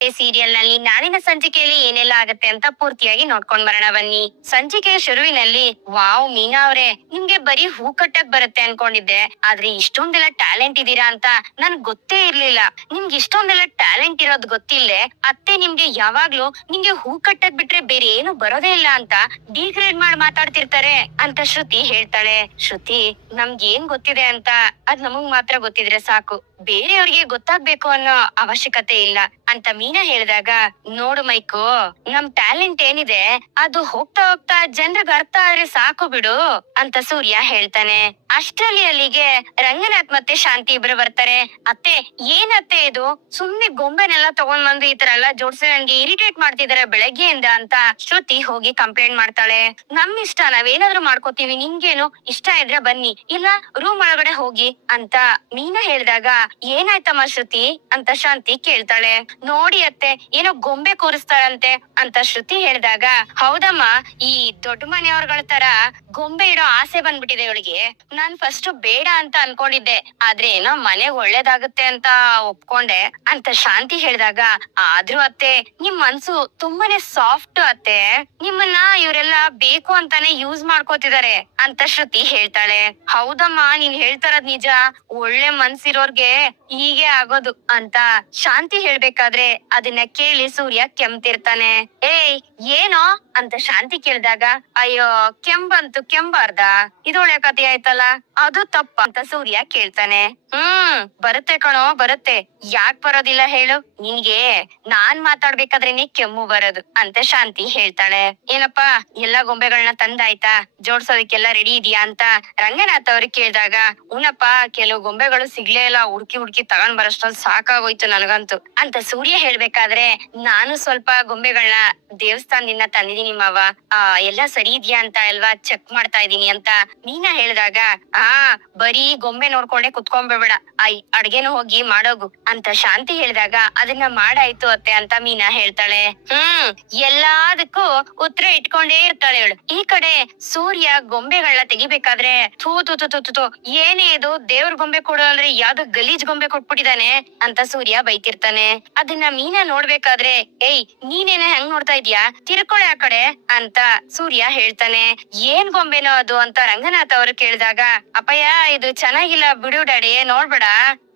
ಸೀರಿಯಲ್ನಲ್ಲಿ ನಾಳಿನ ಸಂಚಿಕೆಯಲ್ಲಿ ಏನೆಲ್ಲ ಆಗತ್ತೆ ಅಂತ ಪೂರ್ತಿಯಾಗಿ ನೋಡ್ಕೊಂಡ್ ಬರೋಣ ಬನ್ನಿ. ಸಂಚಿಕೆಯ ಶುರುವಿನಲ್ಲಿ, ವಾವ್, ಮೀನಾ ಅವ್ರೆ, ನಿಮ್ಗೆ ಬರೀ ಹೂ ಕಟ್ಟಕ್ ಬರುತ್ತೆ ಅನ್ಕೊಂಡಿದ್ದೆ. ಆದ್ರೆ ಇಷ್ಟೊಂದೆಲ್ಲ ಟ್ಯಾಲೆಂಟ್ ಇದೀರಾ ಅಂತ ನನ್ ಗೊತ್ತೇ ಇರ್ಲಿಲ್ಲ. ನಿಮ್ಗೆ ಇಷ್ಟೊಂದೆಲ್ಲ ಟ್ಯಾಲೆಂಟ್ ಇರೋದ್ ಗೊತ್ತಿಲ್ಲೇ? ಅತ್ತೆ ನಿಮ್ಗೆ ಯಾವಾಗ್ಲೂ ನಿಮ್ಗೆ ಹೂ ಕಟ್ಟಕ್ ಬಿಟ್ರೆ ಬೇರೆ ಏನು ಬರೋದೇ ಇಲ್ಲ ಅಂತ ಡಿಗ್ರೇಡ್ ಮಾಡಿ ಮಾತಾಡ್ತಿರ್ತಾರೆ ಅಂತ ಶ್ರುತಿ ಹೇಳ್ತಾಳೆ. ಶ್ರುತಿ, ನಮ್ಗೆ ಏನ್ ಗೊತ್ತಿದೆ ಅಂತ? ಅದ್ ನಮಗ್ ಮಾತ್ರ ಗೊತ್ತಿದ್ರೆ ಸಾಕು. ಬೇರೆಯವ್ರಿಗೆ ಗೊತ್ತಾಗ್ಬೇಕು ಅನ್ನೋ ಅವಶ್ಯಕತೆ ಇಲ್ಲ. ಅಂತ ಮೀನಾ ಹೇಳಿದಾಗ, ನೋಡು ಮೈಕು, ನಮ್ ಟ್ಯಾಲೆಂಟ್ ಏನಿದೆ, ಅದು ಹೋಗ್ತಾ ಹೋಗ್ತಾ ಜನರಿಗೆ ಅರ್ಥ ಆದ್ರೆ ಸಾಕು ಬಿಡು, ಅಂತ ಸೂರ್ಯ ಹೇಳ್ತಾನೆ. ಅಷ್ಟ್ರಲ್ಲಿ ಅಲ್ಲಿಗೆ ರಂಗನಾಥ್ ಮತ್ತೆ ಶಾಂತಿ ಇಬ್ರು ಬರ್ತಾರೆ. ಅತ್ತೆ, ಏನತ್ತೆ ಇದು? ಸುಮ್ನೆ ಗೊಂಬೆನೆಲ್ಲ ತಗೊಂಡ್ ಬಂದು ಈ ತರ ಎಲ್ಲ ಜೋಡ್ಸಿ ನಂಗೆ ಇರಿಟೇಟ್ ಮಾಡ್ತಿದಾರೆ ಬೆಳಗ್ಗೆಯಿಂದ ಅಂತ ಶ್ರುತಿ ಹೋಗಿ ಕಂಪ್ಲೇಂಟ್ ಮಾಡ್ತಾಳೆ. ನಮ್ ಇಷ್ಟ, ನಾವೇನಾದ್ರೂ ಮಾಡ್ಕೋತೀವಿ, ನಿಂಗೇನು ಇಷ್ಟ ಇದ್ರೆ ಬನ್ನಿ, ಇಲ್ಲ ರೂಮ್ ಒಳಗಡೆ ಹೋಗಿ, ಅಂತ ಮೀನಾ ಹೇಳಿದಾಗ, ಏನಾಯ್ತಮ್ಮ ಶ್ರುತಿ? ಅಂತ ಶಾಂತಿ ಕೇಳ್ತಾಳೆ. ನೋಡಿ ಅತ್ತೆ ಏನೋ ಗೊಂಬೆ ಕೂರಿಸ್ತಾರಂತೆ ಅಂತ ಶ್ರುತಿ ಹೇಳಿದಾಗ, ಹೌದಮ್ಮ, ಈ ದೊಡ್ಡ ಮನೆಯವ್ರಗಳ ತರ ಗೊಂಬೆ ಇಡೋ ಆಸೆ ಬಂದ್ಬಿಟ್ಟಿದೆ ಇವಳಿಗೆ. ನಾನ್ ಫಸ್ಟ್ ಬೇಡ ಅಂತ ಅನ್ಕೊಂಡಿದ್ದೆ, ಆದ್ರೆ ಏನೋ ಮನೆಗ್ ಒಳ್ಳೇದಾಗುತ್ತೆ ಅಂತ ಒಪ್ಕೊಂಡೆ ಅಂತ ಶಾಂತಿ ಹೇಳಿದಾಗ, ಆದ್ರೂ ಅತ್ತೆ, ನಿಮ್ ಮನ್ಸು ತುಂಬಾನೇ ಸಾಫ್ಟ್ ಅತ್ತೆ, ನಿಮ್ಮನ್ನ ಇವರೆಲ್ಲ ಬೇಕು ಅಂತಾನೆ ಯೂಸ್ ಮಾಡ್ಕೋತಿದಾರೆ ಅಂತ ಶ್ರುತಿ ಹೇಳ್ತಾಳೆ. ಹೌದಮ್ಮ, ನೀನ್ ಹೇಳ್ತಾರದ್ ನಿಜ, ಒಳ್ಳೆ ಮನ್ಸಿರೋರ್ಗೆ ಹೀಗೆ ಆಗೋದು ಅಂತ ಶಾಂತಿ ಹೇಳ್ಬೇಕಾದ್ರೆ ಅದನ್ನ ಕೇಳಿ ಸೂರ್ಯ ಕೆಮ್ತಿರ್ತಾನೆ. ಏಯ್, ಏನೋ? ಅಂತ ಶಾಂತಿ ಕೇಳಿದಾಗ, ಅಯ್ಯೋ, ಕೆಂಬಂತು ಕೆಂಬಾರ್ದ? ಇದೊಳ್ಳೆ ಕಥೆ ಆಯ್ತಲ್ಲ? ಅದು ತಪ್ಪ, ಅಂತ ಸೂರ್ಯ ಕೇಳ್ತಾನೆ. ಹ್ಮ್, ಬರುತ್ತೆ ಕಣೋ, ಬರುತ್ತೆ. ಯಾಕ್ ಬರೋದಿಲ್ಲ ಹೇಳು. ನಿನ್ಗೆ ನಾನ್ ಮಾತಾಡ್ಬೇಕಾದ್ರೇನೆ ಕೆಮ್ಮು ಬರೋದು, ಅಂತ ಶಾಂತಿ ಹೇಳ್ತಾಳೆ. ಏನಪ್ಪಾ, ಎಲ್ಲಾ ಗೊಂಬೆಗಳನ್ನ ತಂದಾಯ್ತಾ? ಜೋಡ್ಸೋದಕ್ಕೆಲ್ಲ ರೆಡಿ ಇದೆಯಾ ಅಂತ? ರಂಗನಾಥ್ ಅವ್ರಿಗೆ ಕೇಳಿದಾಗ ಉನಪ್ಪ ಕೆಲವು ಗೊಂಬೆಗಳು ಸಿಗ್ಲೇ ಇಲ್ಲ. ಹುಡ್ಕಿ ಹುಡ್ಕಿ ತಗೊಂಡ್ ಬರೋಷ್ಟ್ರಲ್ಲಿ ಸಾಕಾಗೋಯ್ತು ನನಗಂತೂ, ಅಂತ ಸೂರ್ಯ ಹೇಳ್ಬೇಕಾದ್ರೆ ನಾನು ಸ್ವಲ್ಪ ಗೊಂಬೆಗಳನ್ನ ದೇವಸ್ಥಾನದಿಂದ ತಂದಿದೀನಿ ಮಾವ. ಆ, ಎಲ್ಲ ಸರಿ ಇದ್ಯಾ ಅಂತ ಅಲ್ವಾ? ಚೆಕ್ ಮಾಡ್ತಾ ಇದೀನಿ ಅಂತ ನೀನಾ ಹೇಳಿದಾಗ, ಆ, ಬರೀ ಗೊಂಬೆ ನೋಡ್ಕೊಂಡೆ ಕುತ್ಕೊಂಡ್ಬೇಡ ಐ, ಅಡ್ಗೆನು ಹೋಗಿ ಮಾಡೋಗು. ಅಂತ ಶಾಂತಿ ಹೇಳಿದಾಗ, ಅದನ್ನ ಮಾಡಾಯ್ತು ಅತ್ತೆ ಅಂತ ಮೀನಾ ಹೇಳ್ತಾಳೆ. ಹ್ಮ್, ಎಲ್ಲಾದಕ್ಕೂ ಉತ್ತರ ಇಟ್ಕೊಂಡೇ ಇರ್ತಾಳೆ ಇವಳು. ಈ ಕಡೆ ಸೂರ್ಯ ಗೊಂಬೆಗಳನ್ನ ತೆಗಿಬೇಕಾದ್ರೆ ಥೂ ತು ತು ತು ಏನೇ ಇದು, ದೇವ್ರ ಗೊಂಬೆ ಕೊಡೋ ಅಂದ್ರೆ ಯಾವ್ದು ಗಲೀಜ್ ಗೊಂಬೆ ಕೊಟ್ಬಿಟ್ಟಿದಾನೆ ಅಂತ ಸೂರ್ಯ ಬೈತಿರ್ತಾನೆ. ಅದನ್ನ ಮೀನಾ ನೋಡ್ಬೇಕಾದ್ರೆ, ಏಯ್, ನೀನೇನ ಹೆಂಗ್ ನೋಡ್ತಾ ಇದ್ಯಾ? ತಿರ್ಕೊಳೆ ಆ ಕಡೆ ಅಂತ ಸೂರ್ಯ ಹೇಳ್ತಾನೆ. ಏನ್ ಗೊಂಬೆನೋ ಅದು ಅಂತ ರಂಗನಾಥ್ ಅವರು ಕೇಳಿದಾಗ, ಅಪ್ಪಯ್ಯ, ಇದು ಚೆನ್ನಾಗಿಲ್ಲ ಬಿಡು ಡ್ಯಾಡಿ, ನೋಡ್ಬೇಡ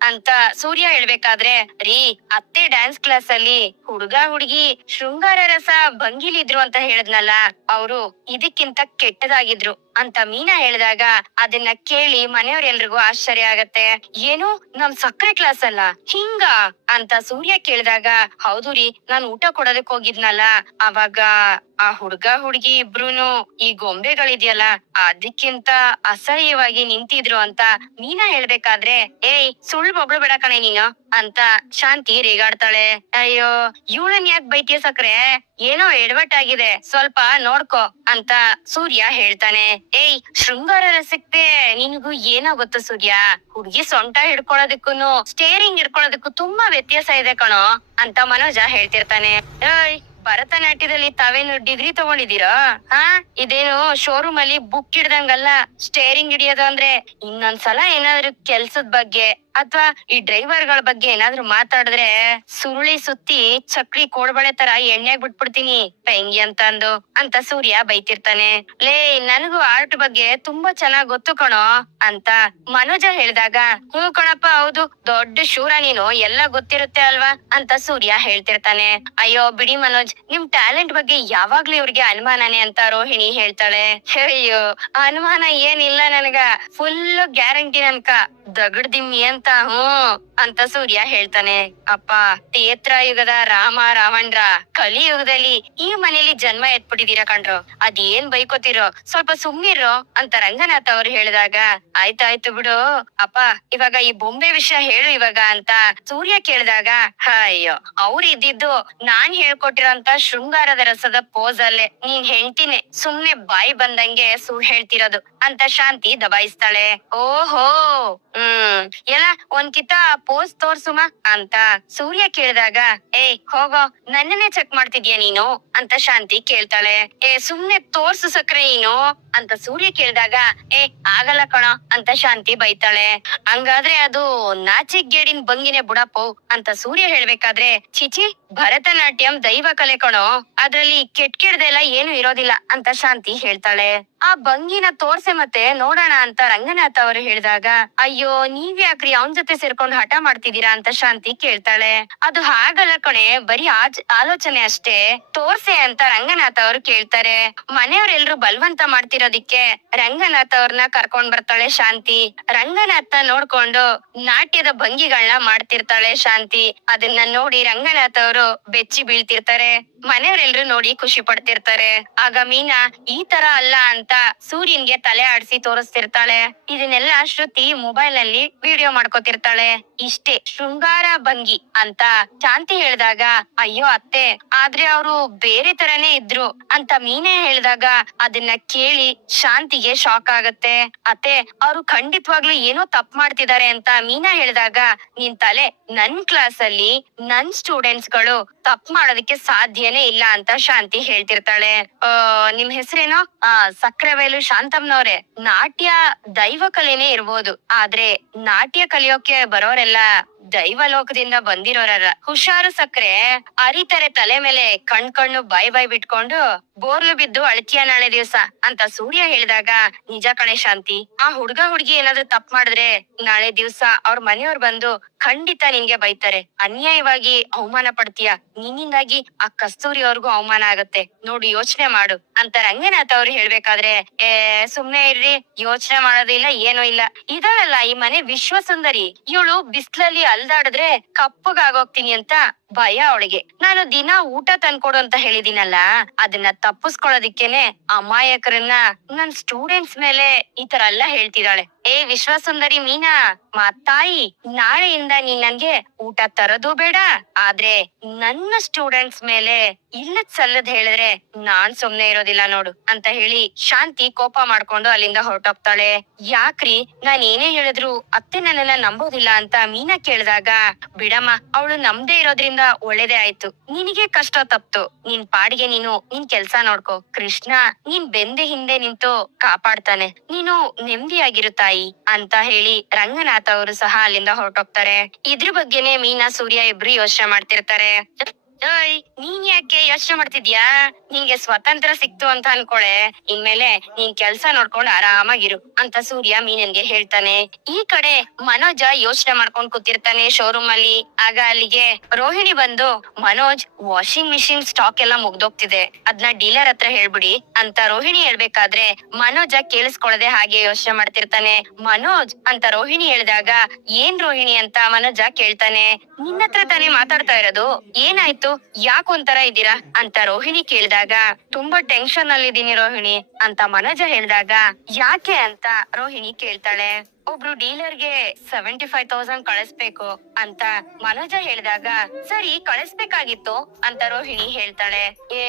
ಅಂತ ಸೂರ್ಯ ಹೇಳ್ಬೇಕಾದ್ರೆ, ರೀ, ಅತ್ತೆ ಡ್ಯಾನ್ಸ್ ಕ್ಲಾಸ್ ಅಲ್ಲಿ ಹುಡುಗ ಹುಡುಗಿ ಶೃಂಗಾರ ರಸ ಭಂಗಿಲಿದ್ರು ಅಂತ ಹೇಳದ್ನಲ್ಲ, ಅವರು ಇದಕ್ಕಿಂತ ಕೆಟ್ಟದಾಗಿದ್ರು ಅಂತ ಮೀನಾ ಹೇಳಿದಾಗ ಅದನ್ನ ಕೇಳಿ ಮನೆಯವ್ರೆಲ್ರಿಗೂ ಆಶ್ಚರ್ಯ ಆಗತ್ತೆ. ಏನು, ನಮ್ ಸಕ್ಕರೆ ಕ್ಲಾಸ್ ಅಲ್ಲ? ಹಿಂಗ? ಅಂತ ಸೂರ್ಯ ಕೇಳಿದಾಗ, ಹೌದು ರೀ, ನಾನ್ ಊಟ ಕೊಡೋದಕ್ ಹೋಗಿದ್ನಲ್ಲ, ಅವಾಗ ಆ ಹುಡ್ಗ ಹುಡ್ಗಿ ಇಬ್ರುನು ಈ ಗೊಂಬೆಗಳಿದ್ಯಲ್ಲ, ಅದಕ್ಕಿಂತ ಅಸಹ್ಯವಾಗಿ ನಿಂತಿದ್ರು ಅಂತ ಮೀನಾ ಹೇಳ್ಬೇಕಾದ್ರೆ, ಏಯ್, ಸುಳ್ಳು ಬೊಬ್ಳು ಬೇಡ ಕಣೆ ನೀನು, ಅಂತ ಶಾಂತಿ ರೇಗಾಡ್ತಾಳೆ. ಅಯ್ಯೋ, ಇವಳನ್ ಯಾಕೆ ಬೈತಿಯ ಸಕ್ರೆ? ಏನೋ ಎಡವಟ್ಟಾಗಿದೆ ಸ್ವಲ್ಪ ನೋಡ್ಕೋ, ಅಂತ ಸೂರ್ಯ ಹೇಳ್ತಾನೆ. ಏಯ್ ಶೃಂಗಾರ ರಸಕ್ಕೆ ನಿನಗೂ ಏನೋ ಗೊತ್ತ ಸೂರ್ಯ? ಹುಡ್ಗಿ ಸೊಂಟ ಹಿಡ್ಕೊಳ್ಳೋದಕ್ಕೂನು ಸ್ಟೇರಿಂಗ್ ಹಿಡ್ಕೊಳ್ಳೋದಕ್ಕೂ ತುಂಬಾ ವ್ಯತ್ಯಾಸ ಇದೆ ಕಣೋ, ಅಂತ ಮನೋಜ ಹೇಳ್ತಿರ್ತಾನೆ. ಏಯ್ ಭರತನಾಟ್ಯದಲ್ಲಿ ತಾವೇನು ಡಿಗ್ರಿ ತಗೊಂಡಿದೀರಾ ಹಾ? ಇದೇನು ಶೋರೂಮ್ ಅಲ್ಲಿ ಬುಕ್ ಹಿಡ್ದಂಗಲ್ಲ ಸ್ಟೇರಿಂಗ್ ಹಿಡಿಯೋದು ಅಂದ್ರೆ ಇನ್ನೊಂದ್ಸಲ ಏನಾದ್ರು ಕೆಲ್ಸದ ಬಗ್ಗೆ. ಅಥವಾ ಈ ಡ್ರೈವರ್ಗಳ ಬಗ್ಗೆ ಏನಾದ್ರು ಮಾತಾಡಿದ್ರೆ ಸುರುಳಿ ಸುತ್ತಿ ಚಕ್ರಿ ಕೋಡ್ಬಳೆ ತರ ಎಣ್ಣೆಗ್ ಬಿಟ್ಬಿಡ್ತೀನಿ. ಪೆಂಗಿ ಅಂತ ಅಂದು ಅಂತ ಸೂರ್ಯ ಬೈತಿರ್ತಾನೆ. ಲೇ, ನನಗೂ ಆರ್ಟ್ ಬಗ್ಗೆ ತುಂಬಾ ಚೆನ್ನಾಗ್ ಗೊತ್ತು ಕಣೋ ಅಂತ ಮನೋಜ ಹೇಳಿದಾಗ, ಹ್ಞೂ ಕಣಪ್ಪ, ಹೌದು, ದೊಡ್ಡ ಶೂರ ನೀನು, ಎಲ್ಲ ಗೊತ್ತಿರುತ್ತೆ ಅಲ್ವಾ ಅಂತ ಸೂರ್ಯ ಹೇಳ್ತಿರ್ತಾನೆ. ಅಯ್ಯೋ, ಬಿಡಿ ಮನೋಜ್, ನಿಮ್ ಟ್ಯಾಲೆಂಟ್ ಬಗ್ಗೆ ಯಾವಾಗ್ಲೂ ಇವ್ರಿಗೆ ಅನುಮಾನನೇ ಅಂತ ರೋಹಿಣಿ ಹೇಳ್ತಾಳೆ. ಅಯ್ಯೋ, ಅನುಮಾನ ಏನಿಲ್ಲ ನನಗ. Full guarantee ನನ್ಕ. ದಗಡ್ ದಿಮ್ಮಿ ಅಂತ ಹ್ಞೂ, ಅಂತ ಸೂರ್ಯ ಹೇಳ್ತಾನೆ. ಅಪ್ಪ ತೇತ್ರ ಯುಗದ ರಾಮ, ರಾವಣ್ರ ಕಲಿಯುಗದಲ್ಲಿ ಈ ಮನೇಲಿ ಜನ್ಮ ಎತ್ಬಿಟ್ಟಿದೀರ ಕಣ್ರು? ಅದೇನ್ ಬೈಕೋತಿರೋ? ಸ್ವಲ್ಪ ಸುಮ್ಮಿರೋ ಅಂತ ರಂಗನಾಥ್ ಅವ್ರು ಹೇಳಿದಾಗ ಆಯ್ತಾಯ್ತು ಬಿಡು. ಅಪ್ಪ, ಇವಾಗ ಈ ಬೊಂಬೆ ವಿಷಯ ಹೇಳು ಇವಾಗ ಅಂತ ಸೂರ್ಯ ಕೇಳಿದಾಗ, ಅಯ್ಯೋ, ಅವ್ರು ಇದ್ದಿದ್ದು ನಾನ್ ಹೇಳ್ಕೊಟ್ಟಿರೋಂತ ಶೃಂಗಾರದ ರಸದ ಪೋಸ್ ಅಲ್ಲೇ ನೀನ್ ಹೆಂಡ್ತೀನಿ, ಸುಮ್ನೆ ಬಾಯಿ ಬಂದಂಗೆ ಸು, ಹೇಳ್ತಿರೋದು ಅಂತ ಶಾಂತಿ ದಬಾಯಿಸ್ತಾಳೆ. ಓಹೋ, ಹ್ಮ್, ಎಲ್ಲ ಒಂದ್ ಕಿತ ಪೋಸ್ಟ್ ತೋರ್ಸುಮ ಅಂತ ಸೂರ್ಯ ಕೇಳಿದಾಗ ಏ ಹೋಗೋ, ನನ್ನನ್ನೇ ಚೆಕ್ ಮಾಡ್ತಿದ್ಯಾ ನೀನು? ಅಂತ ಶಾಂತಿ ಕೇಳ್ತಾಳೆ. ಏ, ಸುಮ್ನೆ ತೋರ್ಸು ಸಕ್ರೆ ನೀನು? ಅಂತ ಸೂರ್ಯ ಕೇಳಿದಾಗ, ಏ, ಆಗಲ್ಲ ಕಣ, ಅಂತ ಶಾಂತಿ ಬೈತಾಳೆ. ಹಂಗಾದ್ರೆ ಅದು ನಾಚಿಗೇಡಿನ ಬಂಗಿನೇ ಬುಡಪ್ಪು, ಅಂತ ಸೂರ್ಯ ಹೇಳ್ಬೇಕಾದ್ರೆ ಚಿಚಿ ಭರತನಾಟ್ಯಂ ದೈವ ಕಲೆ ಕಣೋ, ಅದ್ರಲ್ಲಿ ಕೆಟ್ ಕೆಡ್ದೆಲ್ಲ ಏನು ಇರೋದಿಲ್ಲ, ಅಂತ ಶಾಂತಿ ಹೇಳ್ತಾಳೆ. ಆ ಭಂಗಿನ ತೋರ್ಸೆ ಮತ್ತೆ ನೋಡೋಣ ಅಂತ ರಂಗನಾಥ್ ಅವರು ಹೇಳಿದಾಗ, ಅಯ್ಯೋ, ನೀವ್ಯಾಕ್ರಿ ಅವನ್ ಜೊತೆ ಸೇರ್ಕೊಂಡು ಹಠ ಮಾಡ್ತಿದೀರಾ ಅಂತ ಶಾಂತಿ ಕೇಳ್ತಾಳೆ. ಅದು ಹಾಗಲ್ಲ ಕಣೆ, ಬರೀ ಆಜ್, ಆಲೋಚನೆ ಅಷ್ಟೇ. ತೋರ್ಸೆ ಅಂತ ರಂಗನಾಥ್ ಅವ್ರು ಕೇಳ್ತಾರೆ. ಮನೆಯವರೆಲ್ರು ಬಲವಂತ ಮಾಡ್ತಿರೋದಿಕ್ಕೆ ರಂಗನಾಥ್ ಅವ್ರನ್ನ ಕರ್ಕೊಂಡ್ ಬರ್ತಾಳೆ ಶಾಂತಿ. ರಂಗನಾಥ ನೋಡ್ಕೊಂಡು ನಾಟ್ಯದ ಭಂಗಿಗಳನ್ನ ಮಾಡ್ತಿರ್ತಾಳೆ ಶಾಂತಿ. ಅದನ್ನ ನೋಡಿ ರಂಗನಾಥ್ ಅವರು ಬೆಚ್ಚಿ ಬೀಳ್ತಿರ್ತಾರೆ. ಮನೆಯವರೆಲ್ರು ನೋಡಿ ಖುಷಿ ಪಡ್ತಿರ್ತಾರೆ. ಆಗ ಮೀನಾ, ಈ ತರ ಅಲ್ಲ ಅಂತ ಸೂರ್ಯನ್ಗೆ ತಲೆ ಆಡ್ಸಿ ತೋರಿಸ್ತಿರ್ತಾಳೆ. ಇದನ್ನೆಲ್ಲ ಶ್ರುತಿ ಮೊಬೈಲ್ ಅಲ್ಲಿ ವಿಡಿಯೋ ಮಾಡ್ಕೋತಿರ್ತಾಳೆ ಇಷ್ಟೇ. ಶೃಂಗಾರ ಭಂಗಿ ಅಂತ ಶಾಂತಿ ಹೇಳಿದಾಗ, ಅಯ್ಯೋ ಅತ್ತೆ, ಆದ್ರೆ ಅವರು ಬೇರೆ ತರನೇ ಇದ್ರು ಅಂತ ಮೀನೇ ಹೇಳಿದಾಗ, ಅದನ್ನ ಕೇಳಿ ಶಾಂತಿಗೆ ಶಾಕ್ ಆಗತ್ತೆ. ಅತ್ತೆ, ಅವರು ಖಂಡಿತವಾಗ್ಲೂ ಏನೋ ತಪ್ಪು ಮಾಡ್ತಿದ್ದಾರೆ ಅಂತ ಮೀನಾ ಹೇಳಿದಾಗ, ನಿನ್ ತಲೆ, ನನ್ ಕ್ಲಾಸ್ ಅಲ್ಲಿ ನನ್ ಸ್ಟೂಡೆಂಟ್ಸ್ಗಳು ತಪ್ಪು ಮಾಡೋದಕ್ಕೆ ಸಾಧ್ಯನೇ ಇಲ್ಲ ಅಂತ ಶಾಂತಿ ಹೇಳ್ತಿರ್ತಾಳೆ. ನಿಮ್ ಹೆಸರೇನೋ? ಆ, ಸಕ್ರೆವೇಲು ಶಾಂತಮ್ನವ್ರೆ ನಾಟ್ಯ ದೈವ ಕಲೆನೇ ಇರ್ಬೋದು. ಆದ್ರೆ ನಾಟ್ಯ ಕಲಿಯೋಕೆ ಬರೋರೆಲ್ಲ ದೈವ ಲೋಕದಿಂದ ಬಂದಿರೋರಲ್ಲ. ಹುಷಾರು ಸಕ್ರೆ, ಅರಿತಾರೆ ತಲೆ ಮೇಲೆ ಕಣ್ ಕಣ್ಣು ಬಾಯ್ ಬಾಯ್ ಬಿಟ್ಕೊಂಡು ಬೋರ್ಲು ಬಿದ್ದು ಅಳತಿಯ ನಾಳೆ ದಿವ್ಸ ಅಂತ ಸೂರ್ಯ ಹೇಳಿದಾಗ, ನಿಜ ಕಣೆ ಶಾಂತಿ, ಆ ಹುಡ್ಗ ಹುಡ್ಗಿ ಏನಾದ್ರು ತಪ್ಪು ಮಾಡಿದ್ರೆ ನಾಳೆ ದಿವ್ಸ ಅವ್ರ ಮನೆಯವ್ರು ಬಂದು ಖಂಡಿತ ನಿನ್ಗೆ ಬೈತಾರೆ. ಅನ್ಯಾಯವಾಗಿ ಅವಮಾನ ಪಡ್ತೀಯ. ನಿನ್ನಿಂದಾಗಿ ಆ ಕಸ್ತೂರಿ ಅವ್ರಿಗೂ ಅವಮಾನ ಆಗತ್ತೆ. ನೋಡಿ ಯೋಚನೆ ಮಾಡು. ಅಂತ ರಂಗನಾಥ್ ಅವ್ರು ಹೇಳ್ಬೇಕಾದ್ರೆ, ಏ, ಸುಮ್ನೆ ಇರ್ರಿ, ಯೋಚನೆ ಮಾಡೋದಿಲ್ಲ ಏನೂ ಇಲ್ಲ. ಇದಾಳಲ್ಲ ಈ ಮನೆ ವಿಶ್ವ ಸುಂದರಿ ಇವಳು ಬಿಸ್ಲಲ್ಲಿ ಅಲ್ದಾಡಿದ್ರೆ ಕಪ್ಪಗಾಗೋಗ್ತೀನಿ ಅಂತ ಭಯ ಅವಳಿಗೆ. ನಾನು ದಿನ ಊಟ ತಂದ್ಕೊಡು ಅಂತ ಹೇಳಿದಿನಲ್ಲ, ಅದನ್ನ ತಪ್ಪಿಸ್ಕೊಳ್ಳೋದಿಕ್ಕೇನೆ ಅಮಾಯಕರನ್ನ ನನ್ ಸ್ಟೂಡೆಂಟ್ಸ್ ಮೇಲೆ ಈ ತರ ಎಲ್ಲ ಹೇಳ್ತಿದ್ದಾಳೆ. ಏ ವಿಶ್ವಸುಂದರಿ ಮೀನಾ, ಮಾ ತಾಯಿ, ನಾಳೆಯಿಂದ ನೀನ್ ನನ್ಗೆ ಊಟ ತರೋದು ಬೇಡ, ಆದ್ರೆ ನನ್ನ ಸ್ಟೂಡೆಂಟ್ಸ್ ಮೇಲೆ ಇಲ್ಲದ್ ಸಲ್ಲದ್ ಹೇಳಿದ್ರೆ ನಾನ್ ಸುಮ್ನೆ ಇರೋದಿಲ್ಲ ನೋಡು ಅಂತ ಹೇಳಿ ಶಾಂತಿ ಕೋಪ ಮಾಡ್ಕೊಂಡು ಅಲ್ಲಿಂದ ಹೊರಟೋಗ್ತಾಳೆ. ಯಾಕ್ರಿ? ನಾನ್ ಏನೇ ಹೇಳಿದ್ರು ಅತ್ತೆ ನನ್ನನ್ನ ನಂಬೋದಿಲ್ಲ ಅಂತ ಮೀನಾ ಕೇಳಿದಾಗ, ಬಿಡಮ್ಮ, ಅವಳು ನಮ್ದೇ ಇರೋದ್ರಿಂದ ಒಳ್ಳೇದೇ ಆಯ್ತು. ನಿನಗೆ ಕಷ್ಟ ತಪ್ತು. ನಿನ್ ಪಾಡಿಗೆ ನೀನು, ನಿನ್ ಕೆಲ್ಸ ನೋಡ್ಕೋ. ಕೃಷ್ಣ ನೀನ್ ಬೆಂದೆ ಹಿಂದೆ ನಿಂತು ಕಾಪಾಡ್ತಾನೆ. ನೀನು ನೆಮ್ಮದಿಯಾಗಿರು ತಾಯಿ ಅಂತ ಹೇಳಿ ರಂಗನಾಥ್ ಅವರು ಸಹ ಅಲ್ಲಿಂದ ಹೊರಟೋಗ್ತಾರೆ. ಇದ್ರ ಬಗ್ಗೆನೆ ಮೀನಾ, ಸೂರ್ಯ ಇಬ್ರು ಯೋಚನೆ ಮಾಡ್ತಿರ್ತಾರೆ. ಓಯ್, ನೀನ್ ಯಾಕೆ ಯೋಚನೆ ಮಾಡ್ತಿದ್ಯಾ? ನಿಂಗೆ ಸ್ವತಂತ್ರ ಸಿಕ್ತು ಅಂತ ಅನ್ಕೊಳೆ. ಇನ್ಮೇಲೆ ನೀನ್ ಕೆಲ್ಸ ನೋಡ್ಕೊಂಡು ಆರಾಮಾಗಿರು ಅಂತ ಸೂರ್ಯ ಮೀನನ್ಗೆ ಹೇಳ್ತಾನೆ. ಈ ಕಡೆ ಮನೋಜ ಯೋಚನೆ ಮಾಡ್ಕೊಂಡ್ ಕೂತಿರ್ತಾನೆ ಶೋರೂಮ್ ಅಲ್ಲಿ. ಆಗ ಅಲ್ಲಿಗೆ ರೋಹಿಣಿ ಬಂದು, ಮನೋಜ್ ವಾಷಿಂಗ್ ಮಿಷಿನ್ ಸ್ಟಾಕ್ ಎಲ್ಲಾ ಮುಗ್ದೋಗ್ತಿದೆ. ಅದ್ನ ಡೀಲರ್ ಹತ್ರ ಹೇಳ್ಬಿಡಿ ಅಂತ ರೋಹಿಣಿ ಹೇಳ್ಬೇಕಾದ್ರೆ ಮನೋಜ ಕೇಳಿಸ್ಕೊಳ್ಳದೆ ಹಾಗೆ ಯೋಚನೆ ಮಾಡ್ತಿರ್ತಾನೆ. ಮನೋಜ್ ಅಂತ ರೋಹಿಣಿ ಹೇಳಿದಾಗ, ಏನ್ ರೋಹಿಣಿ? ಅಂತ ಮನೋಜ ಕೇಳ್ತಾನೆ. ನಿನ್ನತ್ರ ತಾನೇ ಮಾತಾಡ್ತಾ ಇರೋದು? ಏನಾಯ್ತು? ಯಾಕೆ ಒಂಥರ ಇದ್ದೀರಾ ಅಂತ ರೋಹಿಣಿ ಕೇಳಿದಾಗ, ತುಂಬಾ ಟೆನ್ಷನ್ ಅಲ್ಲಿ ಇದೀನಿ ರೋಹಿಣಿ ಅಂತ ಮನೋಜ ಹೇಳಿದಾಗ, ಯಾಕೆ? ಅಂತ ರೋಹಿಣಿ ಕೇಳ್ತಾಳೆ. ಒಬ್ರು ಡೀಲರ್ಗೆ ಸೆವೆಂಟಿ ಫೈವ್ ತೌಸಂಡ್ ಕಳಿಸ್ಬೇಕು ಅಂತ ಮನೋಜ ಹೇಳಿದಾಗ, ಸರಿ, ಕಳಿಸ್ಬೇಕಾಗಿತ್ತು ಅಂತ ರೋಹಿಣಿ ಹೇಳ್ತಾಳೆ. ಏ,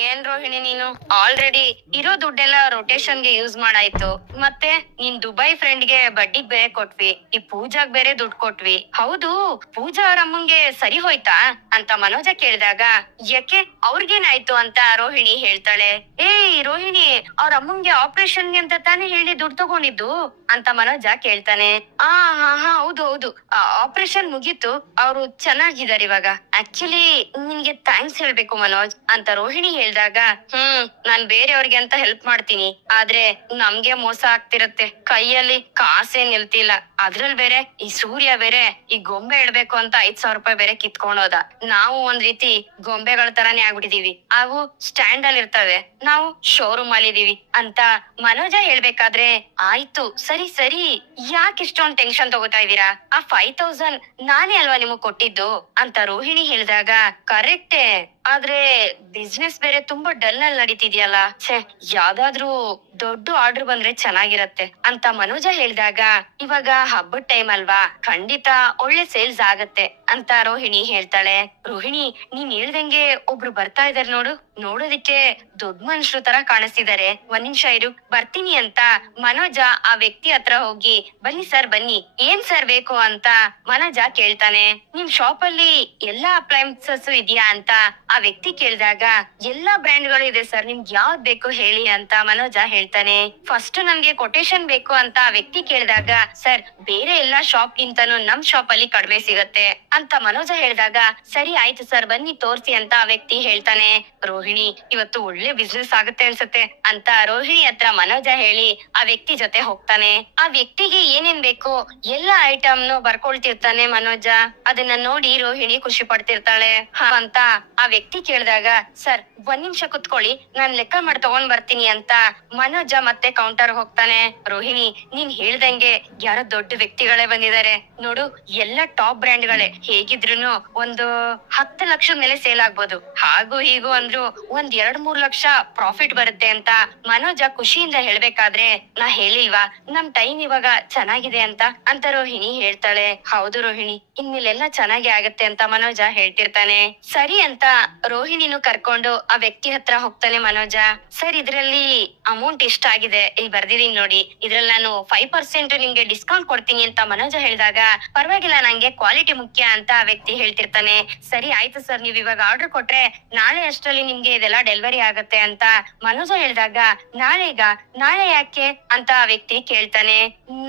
ಏನ್ ರೋಹಿಣಿ ನೀನು? ಆಲ್ರೆಡಿ ಇರೋ ದುಡ್ಡೆಲ್ಲ ರೊಟೇಷನ್ಗೆ ಯೂಸ್ ಮಾಡಾಯ್ತು. ಮತ್ತೆ ನಿನ್ ದುಬೈ ಫ್ರೆಂಡ್ಗೆ ಬಡ್ಡಿಗ್ ಬೇರೆ ಕೊಟ್ವಿ, ಈ ಪೂಜಾಗ್ ಬೇರೆ ದುಡ್ಡು ಕೊಟ್ವಿ. ಹೌದು, ಪೂಜಾ ಅವ್ರ ಅಮ್ಮಂಗೆ ಸರಿ ಹೋಯ್ತಾ? ಅಂತ ಮನೋಜ ಕೇಳಿದಾಗ, ಯಾಕೆ? ಅವ್ರಿಗೇನಾಯ್ತು? ಅಂತ ರೋಹಿಣಿ ಹೇಳ್ತಾಳೆ. ಏಯ್, ರೋಹಿಣಿ, ಅವ್ರ ಅಮ್ಮಂಗೆ ಆಪರೇಷನ್ಗೆ ಅಂತ ತಾನೇ ಹೇಳಿ ದುಡ್ಡು ತಗೊಂಡಿದ್ದು? ಅಂತ ಮನೋಜ ಕೇಳ್ತಾನೆ? ಆ ಹಾ ಹಾ ಹೌದು ಹೌದು. ಆಪರೇಷನ್ ಮುಗೀತು. ಅವ್ರು ಚೆನ್ನಾಗಿದ್ದಾರೆ ಇವಾಗ. ಆಕ್ಚುಲಿ ನಿನ್ಗೆ ಥ್ಯಾಂಕ್ಸ್ ಹೇಳ್ಬೇಕು ಮನೋಜ್. ಅಂತ ರೋಹಿಣಿ ಹೇಳ್ದಾಗ, ಹ್ಮ್, ನಾನ್ ಬೇರೆಯವ್ರಿಗೆ ಅಂತ ಹೆಲ್ಪ್ ಮಾಡ್ತೀನಿ. ಆದ್ರೆ ನಮ್ಗೆ ಮೋಸ ಆಗ್ತಿರತ್ತೆ. ಕೈಯಲ್ಲಿ ಕಾಸೇ ನಿಲ್ತಿಲ್ಲ. ಅದ್ರಲ್ ಬೇರೆ, ಈ ಸೂರ್ಯ ಬೇರೆ, ಈ ಗೊಂಬೆ ಇಡ್ಬೇಕು ಅಂತ ಐದ್ ಸಾವಿರ ರೂಪಾಯಿ ಬೇರೆ ಕಿತ್ಕೊಂಡೋದ ನಾವು ಒಂದ್ ರೀತಿ ಗೊಂಬೆಗಳ ತರಾನೇ ಆಗ್ಬಿಟ್ಟಿದೀವಿ. ಅವು ಸ್ಟ್ಯಾಂಡ್ ಅಲ್ಲಿ ಇರ್ತವೆ. ನಾವು ಶೋರೂಮ್ ಅಲ್ಲಿ ಇದೀವಿ. ಅಂತ ಮನೋಜ ಹೇಳ್ಬೇಕಾದ್ರೆ, ಆಯ್ತು, ಸರಿ ಸರಿ. ಯಾಕೆ ಇಷ್ಟೊಂದ್ ಟೆನ್ಷನ್ ತಗೋತಾ ಇದೀರಾ? ಆ ಫೈವ್ ತೌಸಂಡ್ ನಾನೇ ಅಲ್ವಾ ನಿಮಗ್ ಕೊಟ್ಟಿದ್ದು? ಅಂತ ರೋಹಿಣಿ ಹೇಳಿದಾಗ, ಕರೆಕ್ಟೇ ಆದ್ರೆ ಬಿಸ್ನೆಸ್ ಬೇರೆ ತುಂಬಾ ಡಲ್ ಅಲ್ಲಿ ನಡೀತಿದ್ಯಲ್ಲ, ಛೇ, ಯಾವ್ದಾದ್ರೂ ದೊಡ್ಡ ಆರ್ಡರ್ ಬಂದ್ರೆ ಚೆನ್ನಾಗಿರತ್ತೆ, ಅಂತ ಮನೋಜ ಹೇಳಿದಾಗ, ಇವಾಗ ಹಬ್ಬದ ಟೈಮ್ ಅಲ್ವಾ, ಖಂಡಿತ ಒಳ್ಳೆ ಸೇಲ್ಸ್ ಆಗತ್ತೆ, ಅಂತ ರೋಹಿಣಿ ಹೇಳ್ತಾಳೆ. ರೋಹಿಣಿ, ನೀನ್ ಹೇಳ್ದಂಗೆ ಒಬ್ರು ಬರ್ತಾ ಇದಾರೆ ನೋಡು, ನೋಡೋದಿಕ್ಕೆ ದೊಡ್ಡ ಮನುಷ್ಯರು ತರ ಕಾಣಿಸ್ತಿದ್ದಾರೆ ಒಂದ್ ನಿಮಿಷ ಇರು, ಬರ್ತೀನಿ ಅಂತ ಮನೋಜ ಆ ವ್ಯಕ್ತಿ ಹತ್ರ ಹೋಗಿ, ಬನ್ನಿ ಸರ್, ಬನ್ನಿ, ಏನ್ ಸರ್ ಬೇಕು? ಅಂತ ಮನೋಜ ಕೇಳ್ತಾನೆ. ನಿಮ್ ಶಾಪ್ ಅಲ್ಲಿ ಎಲ್ಲಾ ಅಪ್ಲೈನ್ಸಸ್ ಇದೆಯಾ ಅಂತ ಆ ವ್ಯಕ್ತಿ ಕೇಳಿದಾಗ, ಎಲ್ಲಾ ಬ್ರ್ಯಾಂಡ್ಗಳು ಇದೆ ಸರ್, ನಿಮ್ಗೆ ಯಾವ್ದ್ ಬೇಕು ಹೇಳಿ ಅಂತ ಮನೋಜ ಹೇಳ್ತಾನೆ. ಫಸ್ಟ್ ನನ್ಗೆ ಕೊಟೇಶನ್ ಬೇಕು ಅಂತ ಆ ವ್ಯಕ್ತಿ ಕೇಳಿದಾಗ, ಸರ್, ಬೇರೆ ಎಲ್ಲಾ ಶಾಪ್ ಗಿಂತನೂ ನಮ್ ಶಾಪ್ ಅಲ್ಲಿ ಕಡಿಮೆ ಸಿಗತ್ತೆ. ಅಂತ ಮನೋಜ ಹೇಳಿದಾಗ, ಸರಿ ಆಯ್ತು ಸರ್, ಬನ್ನಿ ತೋರಿಸಿ ಅಂತ ಆ ವ್ಯಕ್ತಿ ಹೇಳ್ತಾನೆ. ರೋಹಿಣಿ, ಇವತ್ತು ಒಳ್ಳೆ ಬಿಸ್ನೆಸ್ ಆಗುತ್ತೆ ಅನ್ಸುತ್ತೆ ಅಂತ ರೋಹಿಣಿ ಹತ್ರ ಮನೋಜ ಹೇಳಿ ಆ ವ್ಯಕ್ತಿ ಜೊತೆ ಹೋಗ್ತಾನೆ. ಆ ವ್ಯಕ್ತಿಗೆ ಏನೇನ್ ಬೇಕು, ಎಲ್ಲಾ ಐಟಮ್ ಬರ್ಕೊಳ್ತಿರ್ತಾನೆ ಮನೋಜ. ಅದನ್ನ ನೋಡಿ ರೋಹಿಣಿ ಖುಷಿ ಪಡ್ತಿರ್ತಾಳೆ ಹ, ಅಂತ ಆ ವ್ಯಕ್ತಿ ಕೇಳಿದಾಗ, ಸರ್, ಒಂದ್ ನಿಮಿಷ ಕುತ್ಕೊಳ್ಳಿ. ನಾನ್ ಲೆಕ್ಕ ಮಾಡಿ ತಗೊಂಡ್ ಬರ್ತೀನಿ ಅಂತ ಮನೋಜ ಮತ್ತೆ ಕೌಂಟರ್ ಹೋಗ್ತಾನೆ. ರೋಹಿಣಿ, ನೀನ್ ಹೇಳ್ದಂಗೆ ಯಾರೋ ದೊಡ್ಡ ವ್ಯಕ್ತಿಗಳೇ ಬಂದಿದ್ದಾರೆ. ನೋಡು, ಎಲ್ಲ ಟಾಪ್ ಬ್ರ್ಯಾಂಡ್ಗಳೇ ಗಳೇ ಹೇಗಿದ್ರುನು ಒಂದು ಹತ್ತು ಲಕ್ಷ ಮೇಲೆ ಸೇಲ್ ಆಗ್ಬೋದು. ಹಾಗೂ ಹೀಗೂ ಅಂದ್ರು ಒಂದ್ ಎರಡ್ ಮೂರ್ ಲಕ್ಷ ಪ್ರಾಫಿಟ್ ಬರುತ್ತೆ ಅಂತ ಮನೋಜ ಖುಷಿಯಿಂದ ಹೇಳ್ಬೇಕಾದ್ರೆ, ನಾ ಹೇಳಿಲ್ವಾ? ನಮ್ ಟೈಮ್ ಇವಾಗ ಚೆನ್ನಾಗಿದೆ ಅಂತ? ಅಂತ ರೋಹಿಣಿ ಹೇಳ್ತಾಳೆ. ಹೌದು ರೋಹಿಣಿ, ಇನ್ಮೇಲೆಲ್ಲ ಚೆನ್ನಾಗಿ ಆಗತ್ತೆ ಅಂತ ಮನೋಜ ಹೇಳ್ತಿರ್ತಾನೆ. ಸರಿ ಅಂತ ರೋಹಿಣಿನು ಕರ್ಕೊಂಡು ಆ ವ್ಯಕ್ತಿ ಹತ್ರ ಹೋಗ್ತಾನೆ ಮನೋಜ. ಸರ್, ಇದ್ರಲ್ಲಿ ಅಮೌಂಟ್ ಎಷ್ಟಾಗಿದೆ ಇಲ್ಲಿ ಬರ್ದಿದೀನಿ ನೋಡಿ. ಇದ್ರಲ್ಲಿ ನಾನು ಫೈವ್ ಪರ್ಸೆಂಟ್ ನಿಮ್ಗೆ ಡಿಸ್ಕೌಂಟ್ ಕೊಡ್ತೀನಿ ಅಂತ ಮನೋಜ ಹೇಳಿದಾಗ, ಪರವಾಗಿಲ್ಲ, ನಂಗೆ ಕ್ವಾಲಿಟಿ ಮುಖ್ಯ ಅಂತ ಆ ವ್ಯಕ್ತಿ ಹೇಳ್ತಿರ್ತಾನೆ. ಸರಿ, ಆಯ್ತು ಸರ್, ನೀವ್ ಇವಾಗ ಆರ್ಡರ್ ಕೊಟ್ರೆ ನಾಳೆ ಅಷ್ಟರಲ್ಲಿ ನಿಮ್ಗೆ ಇದೆಲ್ಲ ಡೆಲಿವರಿ ಆಗತ್ತೆ ಅಂತ ಮನೋಜ ಹೇಳಿದಾಗ ನಾಳೆಗ ನಾಳೆ ಯಾಕೆ ಅಂತ ಆ ವ್ಯಕ್ತಿ ಕೇಳ್ತಾನೆ.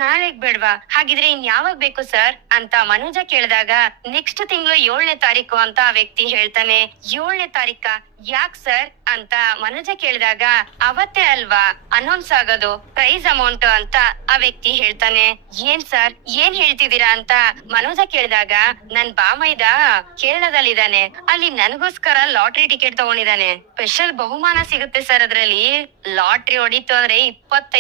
ನಾಳೆಗ್ ಬೇಡ್ವಾ? ಹಾಗಿದ್ರೆ ಇನ್ ಯಾವಾಗ ಬೇಕು ಸರ್? ಅಂತ ಮನೋಜ ಕೇಳಿದಾಗ ನೆಕ್ಸ್ಟ್ ತಿಂಗಳು ಏಳನೇ ತಾರೀಕು ಅಂತ ಆ ವ್ಯಕ್ತಿ ಹೇಳ್ತಾನೆ. ಏಳನೇ ತಾರೀಕ. ಯಾಕ್ ಸರ್? ಅಂತ ಮನೋಜ ಕೇಳಿದಾಗ, ಅವತ್ತೇ ಅಲ್ವಾ? ಅನೌನ್ಸ್ ಆಗೋದು ಪ್ರೈಸ್ ಅಮೌಂಟ್ ಅಂತ ಆ ವ್ಯಕ್ತಿ ಹೇಳ್ತಾನೆ. ಏನ್ ಸರ್? ಏನ್ ಹೇಳ್ತಿದ್ದೀರಾ ಅಂತ ಮನೋಜ ಕೇಳಿದಾಗ, ನನ್ ಬಾಮೈದ ಕೇರಳದಲ್ಲಿದ್ದಾನೆ. ಅಲ್ಲಿ ನನಗೋಸ್ಕರ ಲಾಟ್ರಿ ಟಿಕೆಟ್ ತಗೊಂಡಿದ್ದಾನೆ. ಸ್ಪೆಷಲ್ ಬಹುಮಾನ ಸಿಗುತ್ತೆ ಸರ್ ಅದ್ರಲ್ಲಿ. ಲಾಟ್ರಿ ಹೊಡಿತು ಅಂದ್ರೆ ಇಪ್ಪತ್ತೈದು